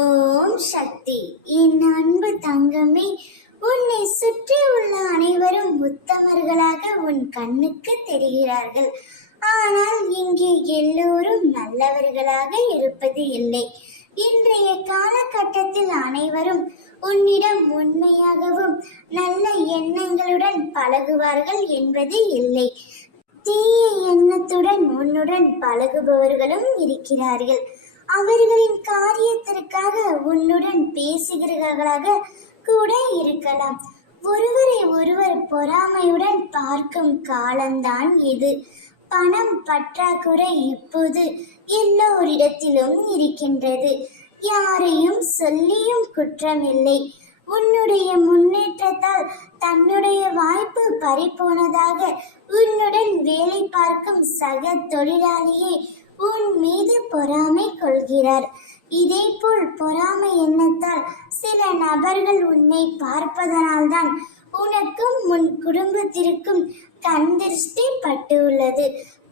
ஓம் சக்தி. என் அன்பு தங்கமே, உன்னை சுற்றி உள்ள அனைவரும் உத்தமர்களாக உன் கண்ணுக்கு தெரிகிறார்கள். ஆனால் இங்கே எல்லோரும் நல்லவர்களாக இருப்பது இல்லை. இன்றைய காலகட்டத்தில் அனைவரும் உன்னிடம் உண்மையாகவும் நல்ல எண்ணங்களுடன் பழகுவார்கள் என்பது இல்லை. தீய எண்ணத்துடன் உன்னுடன் பழகுபவர்களும் இருக்கிறார்கள். அவர்களின் காரியத்திற்காக உன்னுடன் பேசுகிறவர்களாக கூட இருக்கலாம். ஒருவரை ஒருவர் பொறாமையுடன் பார்க்கும் காலம்தான் இது. பணம் பற்றாக்குறை இப்போது எல்லோரிடத்திலும் இருக்கின்றது. யாரையும் சொல்லியும் குற்றமில்லை. உன்னுடைய முன்னேற்றத்தால் தன்னுடைய வாய்ப்பு பறிபோனதாக உன்னுடன் வேலை பார்க்கும் சக தொழிலாளியை உன் மீது பொறாமை கொள்கிறார். இதேபோல் பொறாமை எண்ணத்தால் சில நபர்கள் உன்னை பார்ப்பதனால்தான் உனக்கும் உன் குடும்பத்திற்கும் கண் திருஷ்டி பட்டுள்ளது.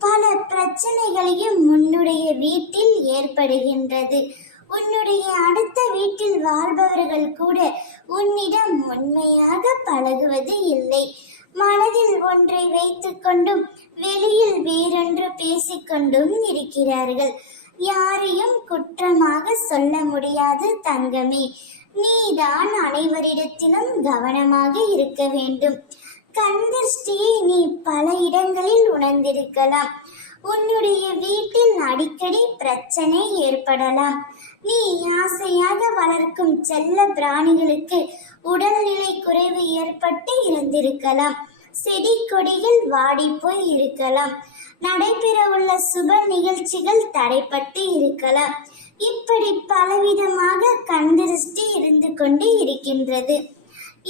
பல பிரச்சனைகளையும் உன்னுடைய வீட்டில் ஏற்படுகின்றது. உன்னுடைய அடுத்த வீட்டில் வாழ்பவர்கள் கூட உன்னிடம் உண்மையாக பழகுவது இல்லை. மனதில் ஒன்றை வைத்துக் கொண்டும் வெளியில் வேறொன்று பேசிக்கொண்டும் இருக்கிறார்கள். யாரையும் குற்றமாக சொல்ல முடியாது தங்கமே. நீதான் அனைவரிடத்திலும் கவனமாக இருக்க வேண்டும். கண் திருஷ்டியை நீ பல இடங்களில் உணர்ந்திருக்கலாம். உன்னுடைய வீட்டில் அடிக்கடி பிரச்சனை ஏற்படலாம். நீ ஆசையாக வளர்க்கும் செல்ல பிராணிகளுக்கு உடல்நிலை குறைவு ஏற்பட்டு இருந்திருக்கலாம். செடி கொடிகள் வாடி போய் இருக்கலாம். நடைபெறவுள்ள சுப நிகழ்ச்சிகள் தடைப்பட்டு இருக்கலாம். இப்படி பலவிதமாக கண் திருஷ்டி இருந்து கொண்டு இருக்கின்றது.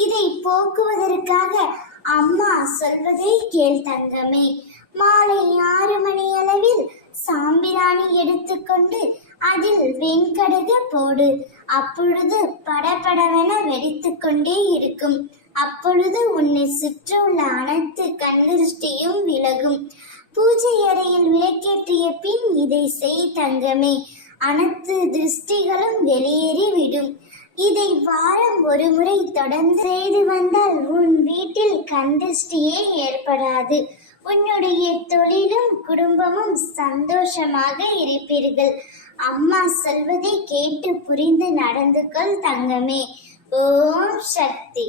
இதை போக்குவதற்காக அம்மா சொல்வதை கேள் தங்கமே. மாலை 6 மணி அளவில் சாம்பிராணி எடுத்துக்கொண்டு அதில் வெண்கடுகு போடு. அப்பொழுது படபடவென வெடித்து கொண்டே இருக்கும். அப்பொழுது உன்னை சுற்றியுள்ள அனைத்து கண் திருஷ்டியும் விலகும். பூஜை அறையில் விளக்கேற்றிய பின் இதை செய் தங்கமே. அனைத்து திருஷ்டிகளும் வெளியேறி விடும். இதை வாரம் ஒரு முறை தொடர்ந்து செய்து வந்தால் உன் வீட்டில் கண் திருஷ்டியே ஏற்படாது. உன்னுடைய தொழிலும் குடும்பமும் சந்தோஷமாக இருப்பீர்கள். அம்மா சொல்வதை கேட்டு புரிந்து நடந்து கொள் தங்கமே. ஓம் சக்தி.